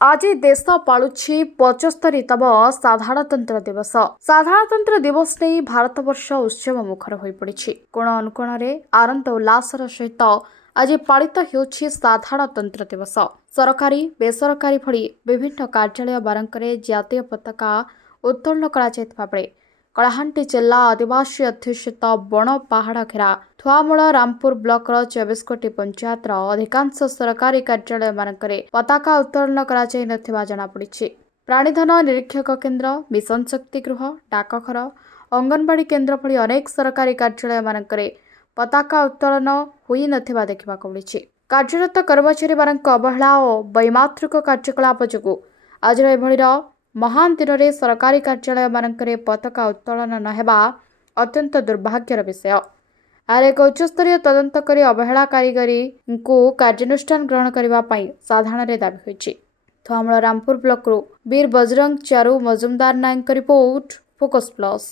आज देश पालुछि 75तम साधारणतंत्र दिवस। साधारणतंत्र दिवस नहीं भारतवर्ष उत्सव मुखर हो पड़ी। कोण अनुकोण आनंद उल्लासर सहित आज पालित होछि साधारणतंत्र दिवस। सरकारी बेसरकारी भली विभिन्न कार्यालय बारंकरे जातीय पताका उत्तोलन करा कलाहांटी जिला आदिवासी अध्युषित बण पहाड़ घेरा थुआमूल रामपुर ब्लॉक 24 कोटी पंचायतर अधिकांश सरकारी कार्यालय मानकरे पताका उत्तोलन करा जनापड़ी। प्राणीधन निरीक्षक केन्द्र, मिशन शक्ति गृह, डाकघर, अंगनवाड़ी केन्द्र भली अनेक सरकारी कार्यालय मानकरे पताका उत्तोलन होई नथिबा देखिबाकु मिलिछि। कार्यरत कर्मचारी मानक अवहेला और वैमात्रिक कार्यकलाप जोगु आज एभलीर महान दिन में सरकारी कार्यालय मानकरे पताका उत्तोलन नहेबा अत्यंत दुर्भाग्यर विषय। यार एक उच्चस्तरीय तदंत करी अवहेला कारीगरी को कार्यानुष्ठान ग्रहण करने साधारण दाबी होइछि। थुआमूल रामपुर ब्लॉक वीर बजरंग चारू मजुमदार नायक रिपोर्ट, फोकस प्लस।